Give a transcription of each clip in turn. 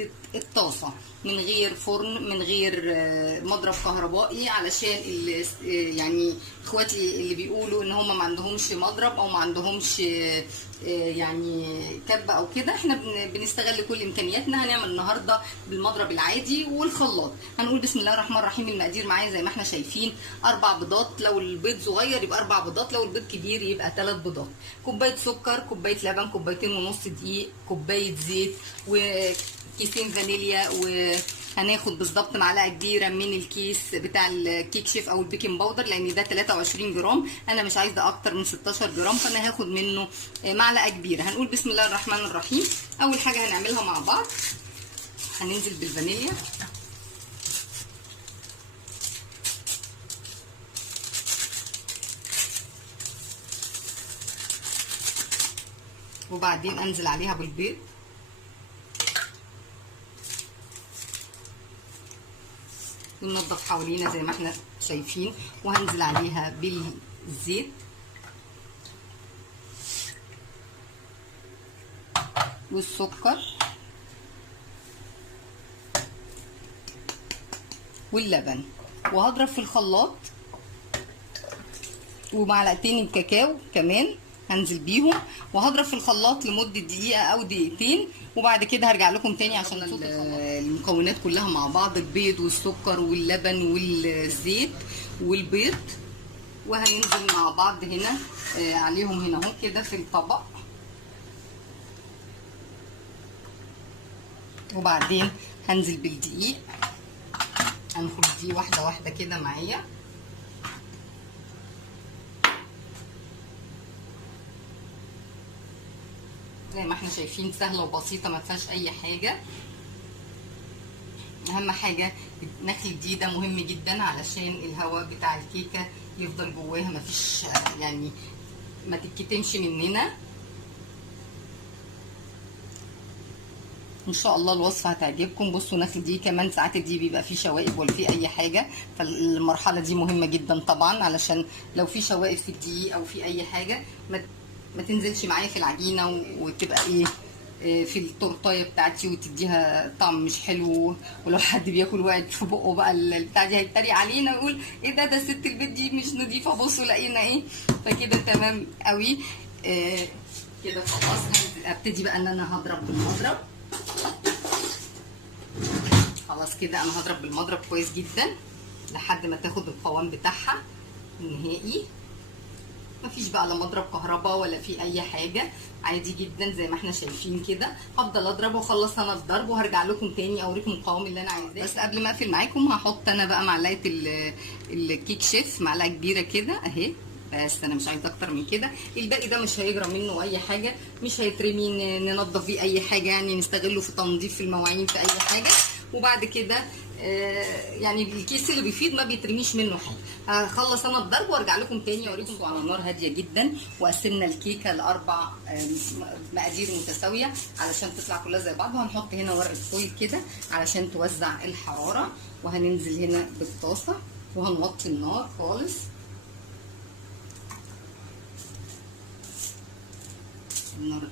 حته الطاسه من غير فرن، من غير مضرب كهربائي، علشان يعني اخواتي اللي بيقولوا ان هم ما عندهمش مضرب او ما عندهمش يعني كبه او كده، احنا بنستغل كل امكانياتنا. هنعمل النهارده بالمضرب العادي والخلاط. هنقول بسم الله الرحمن الرحيم. المقادير معايا زي ما احنا شايفين، 4 بيضات، لو البيض صغير يبقى 4 بيضات، لو البيض كبير يبقى 3 بيضات، كوبايه سكر، كوبايه لبن، كوبايتين ونص دقيق، كوبايه زيت، وكيسين فانيليا، وهناخد بالظبط معلقه كبيره من الكيس بتاع الكيك شيف او البيكنج باودر، لان ده 23 جرام، انا مش عايزه اكتر من 16 جرام، فانا هاخد منه معلقه كبيره. هنقول بسم الله الرحمن الرحيم. اول حاجه هنعملها مع بعض، هننزل بالفانيليا، وبعدين انزل عليها بالبيض، وننضف حوالينا زي ما احنا شايفين، وهنزل عليها بالزيت، والسكر، واللبن، وهضرب في الخلاط، ومعلقتين الكاكاو كمان هنزل بيهم، وهضرب في الخلاط لمده دقيقه او دقيقتين، وبعد كده هرجع لكم تاني عشان المكونات كلها مع بعض، البيض والسكر واللبن والزيت والبيض، وهننزل مع بعض هنا عليهم هنا اهو كده في الطبق، وبعدين هنزل بالدقيق، هنخد دي واحده واحده كده معايا، زي ما احنا شايفين سهله وبسيطه ما فيهاش اي حاجه. اهم حاجه نخل دي، ده مهم جدا علشان الهواء بتاع الكيكه يفضل جواها، ما فيش يعني ما تتكتمش مننا. ان شاء الله الوصفه هتعجبكم. بصوا نخل دي كمان ساعات دي بيبقى فيه شوائب ولا فيه اي حاجه، فالمرحله دي مهمه جدا طبعا، علشان لو في شوائب في الدقيق او في اي حاجه ما تنزلش معايا في العجينه وتبقى ايه في التورتايه بتاعتي وتديها طعم مش حلو، ولو حد بياكل وقعت في بقه بقى البتاع دي هيتريق علينا ويقول ايه ده ست البيت دي مش نظيفه، بصوا لقينا ايه. فكده تمام قوي كده خلاص. ابتدي بقى ان انا هضرب بالمضرب. خلاص كده انا هضرب بالمضرب كويس جدا لحد ما تاخد القوام بتاعها النهائي. مفيش بقى لا مضرب كهرباء ولا في اي حاجه، عادي جدا زي ما احنا شايفين كده. هفضل اضرب واخلص انا الضرب وهرجع لكم تاني اوريكم القوام اللي انا عايزاه. بس قبل ما اقفل معاكم هحط انا بقى معلقه الكيك شيف، معلقه كبيره كده اهي، بس انا مش عايزه اكتر من كده. الباقي ده مش هيجرى منه اي حاجه، مش هيترمي، ننضف بيه اي حاجه، يعني نستغله في تنظيف المواعين في اي حاجه. وبعد كده يعني الكيس اللي بيفيض ما بيترميش منه حاجه. هخلص انا الضرب وارجع لكم تاني اوريكم. على نار هاديه جدا، وقسمنا الكيكه ل4 مقادير متساويه علشان تطلع كلها زي بعض. وهنحط هنا ورقه فويل كده علشان توزع الحراره، وهننزل هنا بالطاسه وهنوطي النار خالص. النار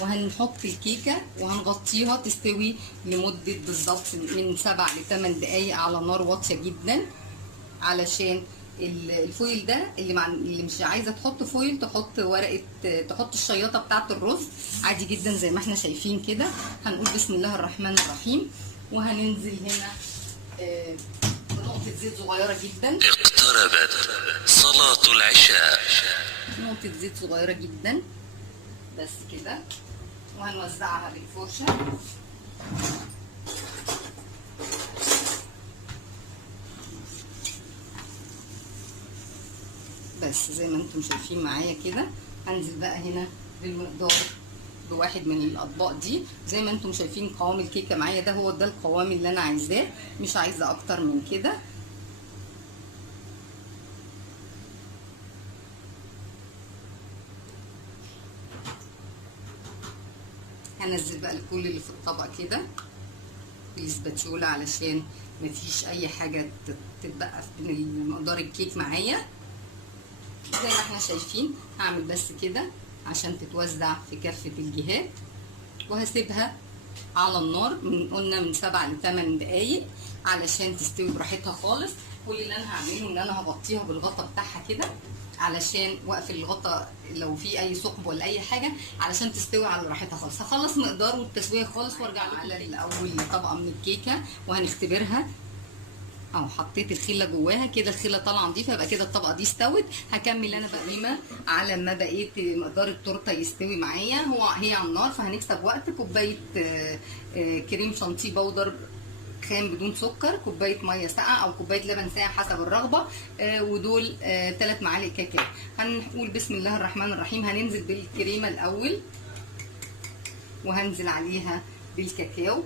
وهنحط الكيكه وهنغطيها تستوي لمده بالظبط من 7 ل 8 دقايق على نار واطيه جدا، علشان الفويل ده اللي مش عايزه تحط فويل تحط ورقه، تحط الشياطه بتاعه الرز عادي جدا زي ما احنا شايفين كده. هنقول بسم الله الرحمن الرحيم، وهننزل هنا بنقطه زيت صغيره جدا. اقتربت صلاه العشاء. نقطه زيت صغيره جدا بس كده، وهنوزعها بالفرشه. بس زي ما انتم شايفين معايا كده. هنزل بقى هنا بالمقدار بواحد من الاطباق دي، زي ما انتم شايفين قوام الكيكه معايا ده هو ده القوام اللي انا عايزاه، مش عايزه اكتر من كده. هنزل بقى الكل اللي في الطبق كده بالسباتشولا علشان مفيش اي حاجه تتبقى من مقدار الكيك معايا. زي ما احنا شايفين هعمل بس كده عشان تتوزع في كافه الجهات، وهسيبها على النار قلنا من 7 ل 8 دقايق علشان تستوي براحتها خالص. كل اللي انا هعمله ان انا هغطيها بالغطا بتاعها كده علشان واقفل الغطا لو في اي ثقب ولا اي حاجه علشان تستوي على راحتها خالص. هخلص مقدار التسويه خالص وارجع لكم على الاول طبقه من الكيكه وهنختبرها. اهو حطيت الخله جواها كده، الخله طالعه نضيفه، يبقى كده الطبقه دي استوت. هكمل انا بقيمه على ما بقيت مقدار التورته يستوي معايا. هي على النار فهنكسب وقت. كوبايه كريم شانتيه بودر خام بدون سكر، كوبايه ميه ساقعه او كوبايه لبن ساقع حسب الرغبه، ودول 3 معالق كاكاو. هنقول بسم الله الرحمن الرحيم. هننزل بالكريمه الاول وهنزل عليها بالكاكاو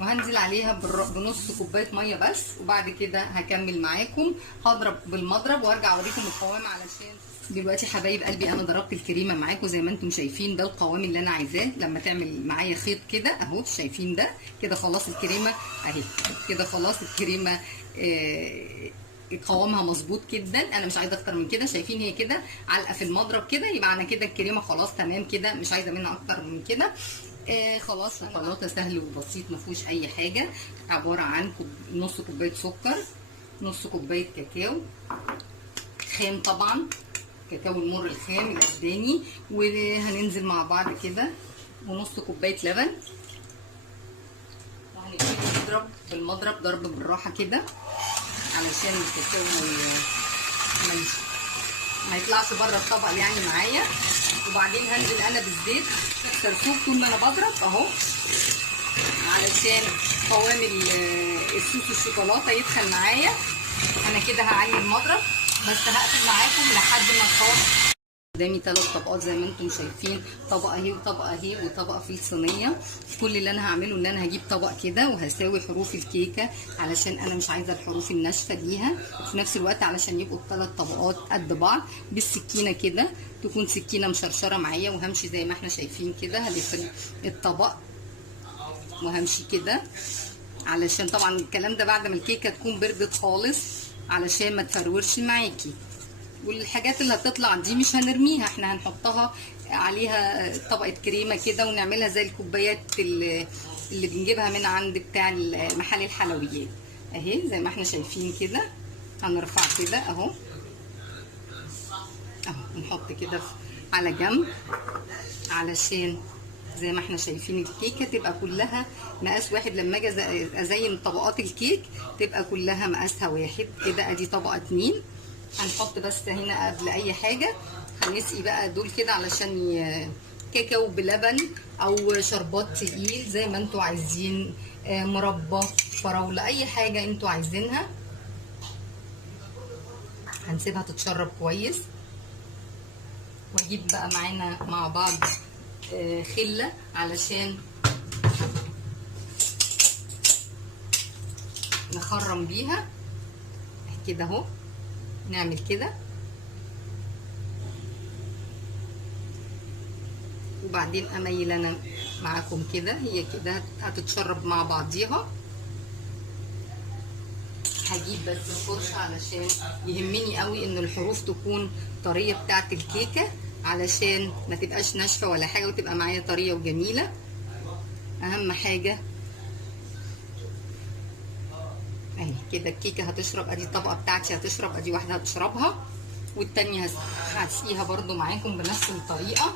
وهنزل عليها بنص كوبايه ميه بس، وبعد كده هكمل معاكم. هضرب بالمضرب وارجع اوريكم القوام. علشان دلوقتي حبايب قلبي انا ضربت الكريمه معاكم زي ما انتم شايفين، ده القوام اللي انا عايزاه. لما تعمل معايا خيط كده اهو، شايفين ده كده خلاص الكريمه اهي كده خلاص الكريمه قوامها مظبوط جدا. انا مش عايزه اكتر من كده. شايفين هي كده علقه في المضرب كده، يبقى انا كده الكريمه خلاص تمام كده، مش عايزه منها اكتر من كده. خلاص خلاطه سهل وبسيط ما فيهوش اي حاجه. عباره عن نص كوبايه سكر، نص كوبايه كاكاو خام طبعا، كاكاو المر الخام الاسباني، وهننزل مع بعض كده ونص كوبايه لبن. وهنبتدي نضرب بالمضرب ضرب بالراحه كده علشان الكاكاو ما يطلعش بره الطبق يعني معايا. وبعدين هنزل انا بالزيت سرسوب طول ما انا بضرب اهو علشان قوام الصوص الشوكولاته يدخل معايا. انا كده هعلي المضرب بس هقفل معاكم لحد ما الخلاص. قدامي 3 طبقات زي ما انتم شايفين، طبقه اهي وطبقه اهي وطبقه في الصينيه. كل اللي انا هعمله ان انا هجيب طبق كده وهساوي حروف الكيكه علشان انا مش عايزه الحروف الناشفه ليها، وفي نفس الوقت علشان يبقوا ال3 طبقات قد بعض. بالسكينه كده تكون سكينه مشرشره معايا، وهمشي زي ما احنا شايفين كده. هلف الطبق وهمشي كده علشان طبعا الكلام ده بعد ما الكيكه تكون بردت خالص علشان ما تفرورش معاكي. والحاجات اللي هتطلع دي مش هنرميها، احنا هنحطها عليها طبقه كريمه كده ونعملها زي الكوبايات اللي بنجيبها من عند بتاع محل الحلويات اهي زي ما احنا شايفين كده. هنرفع كده اهو نحط كده على جنب علشان زي ما احنا شايفين الكيكه تبقى كلها مقاس واحد. لما اجي ازين طبقات الكيك تبقى كلها مقاسها واحد كده. ادي طبقه 2. هنحط بس هنا قبل اي حاجه هنسقي بقى دول كده علشان كاكاو بلبن او شربات تقيل زي ما انتوا عايزين، مربى فراوله اي حاجه انتوا عايزينها. هنسيبها تتشرب كويس واجيب بقى معانا مع بعض خله علشان نخرم بيها كده اهو. نعمل كده وبعدين اميل انا معاكم كده. هي كده هتتشرب مع بعضيها. هجيب بس الفرشه علشان يهمني قوي ان الحروف تكون طريه بتاعه الكيكه علشان ما تبقاش ناشفه ولا حاجه وتبقى معايا طريه وجميله. اهم حاجه اهي كده الكيكه هتشرب. ادي الطبقه بتاعتي هتشرب، ادي واحده هتشربها والتانيه هسقيها برده معاكم بنفس الطريقه.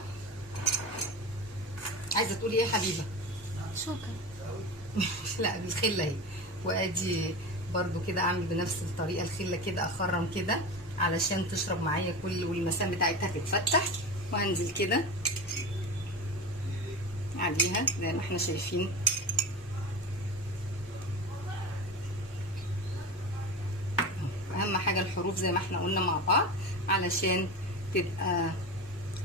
عايزه تقولي ايه يا حبيبه؟ شكرا. لا بالخله اهي. وادي برده كده اعمل بنفس الطريقه الخله كده اخرم كده علشان تشرب معايا كل والمسام بتاعتها تتفتح. وانزل كده عليها زي ما احنا شايفين. اهم حاجه الحروف زي ما احنا قلنا مع بعض علشان تبقى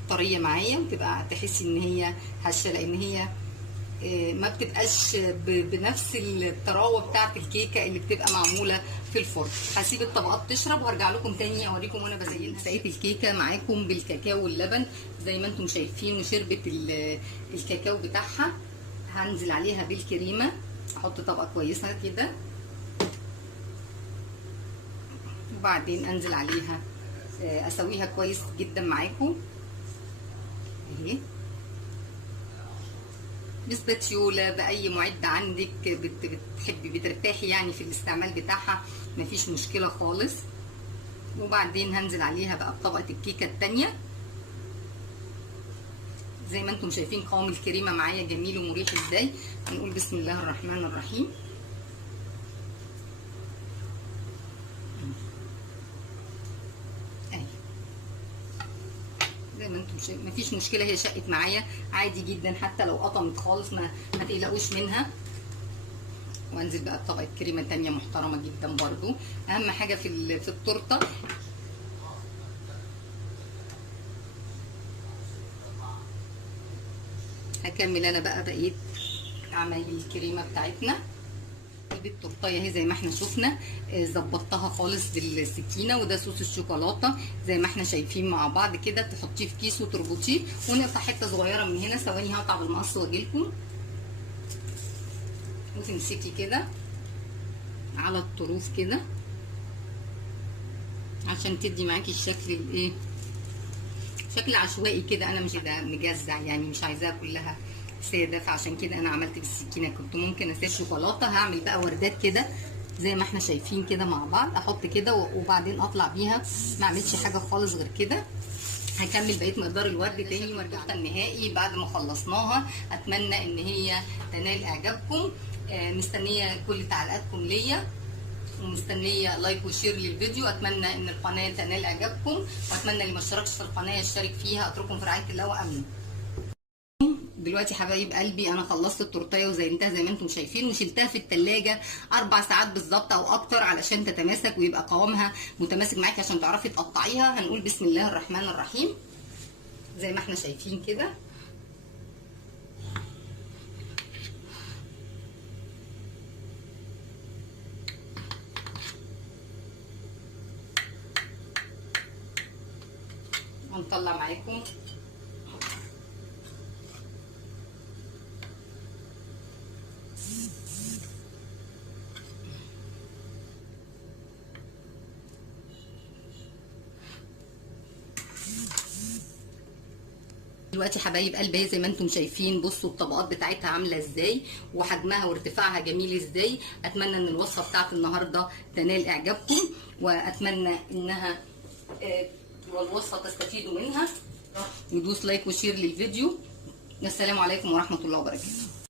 طريه معايا وتبقى تحسي ان هي هشه، لان هي ما بتبقاش بنفس الطراوه بتاعه الكيكه اللي بتبقى معموله في الفرن. هسيب الطبقات تشرب وارجع لكم تاني اوريكم وانا بزينها. سقيت الكيكه معاكم بالكاكاو واللبن زي ما انتم شايفين وشربت الكاكاو بتاعها. هنزل عليها بالكريمه، احط طبقه كويسه كده وبعدين انزل عليها اسويها كويس جدا معاكم اهي بسباتيولا، باي معده عندك بتحبي بترتاحي يعني في الاستعمال بتاعها، مفيش مشكله خالص. وبعدين هنزل عليها بقى بطبقه الكيكه التانيه. زي ما انتم شايفين قوام الكريمه معايا جميل ومريح ازاي. هنقول بسم الله الرحمن الرحيم. اهي زي ما انتم شايفين مفيش مشكله، هي شقت معايا عادي جدا، حتى لو قطمت خالص ما تقلقوش منها. وانزل بقى بطبقه كريمه تانيه محترمه جدا برضو. اهم حاجه في التورته هكمل انا بقى بقيه عمايل الكريمه بتاعتنا. التورتيه اهي زي ما احنا شفنا، ظبطتها خالص بالسكينه. وده صوص الشوكولاته زي ما احنا شايفين مع بعض كده، تحطيه في كيس وتربطيه ونقطع حته صغيره من هنا. ثواني هقطع بالمقص واجيلكم. وتمسكي كده على الطروف كده عشان تدي معاكي الشكل الايه، شكل عشوائي كده. انا مش ده مجزع يعني، مش عايزاها كلها ساده، فعشان كده انا عملت بالسكينه. كنت ممكن اسيب شوكولاته. هعمل بقى وردات كده زي ما احنا شايفين كده مع بعض، احط كده وبعدين اطلع بيها، ما اعملش حاجه خالص غير كده. هكمل بقيه مقدار الورد تاني. ورجعت النهائي بعد ما خلصناها. اتمنى ان هي تنال اعجابكم. مستنيه كل تعليقاتكم ليا، ومستنيه لايك وشير للفيديو. اتمنى ان القناه تنال اعجابكم، واتمنى اللي ما اشتركش في القناه يشترك فيها. اترككم في رعايه الله وامنه. دلوقتي حبايب قلبي انا خلصت التورتيه وزينتها زي ما انتم شايفين، وشلتها في التلاجة 4 ساعات بالظبط او اكتر علشان تتماسك ويبقى قوامها متماسك معاكي عشان تعرفي تقطعيها. هنقول بسم الله الرحمن الرحيم زي ما احنا شايفين كده. هنطلع معاكم دلوقتي حبايب قلبي زي ما انتم شايفين. بصوا الطبقات بتاعتها عامله ازاي، وحجمها وارتفاعها جميل ازاي. اتمنى ان الوصفه بتاعت النهارده تنال اعجابكم، واتمنى انها والوصفه تستفيدوا منها. ودوس لايك وشير للفيديو. السلام عليكم ورحمه الله وبركاته.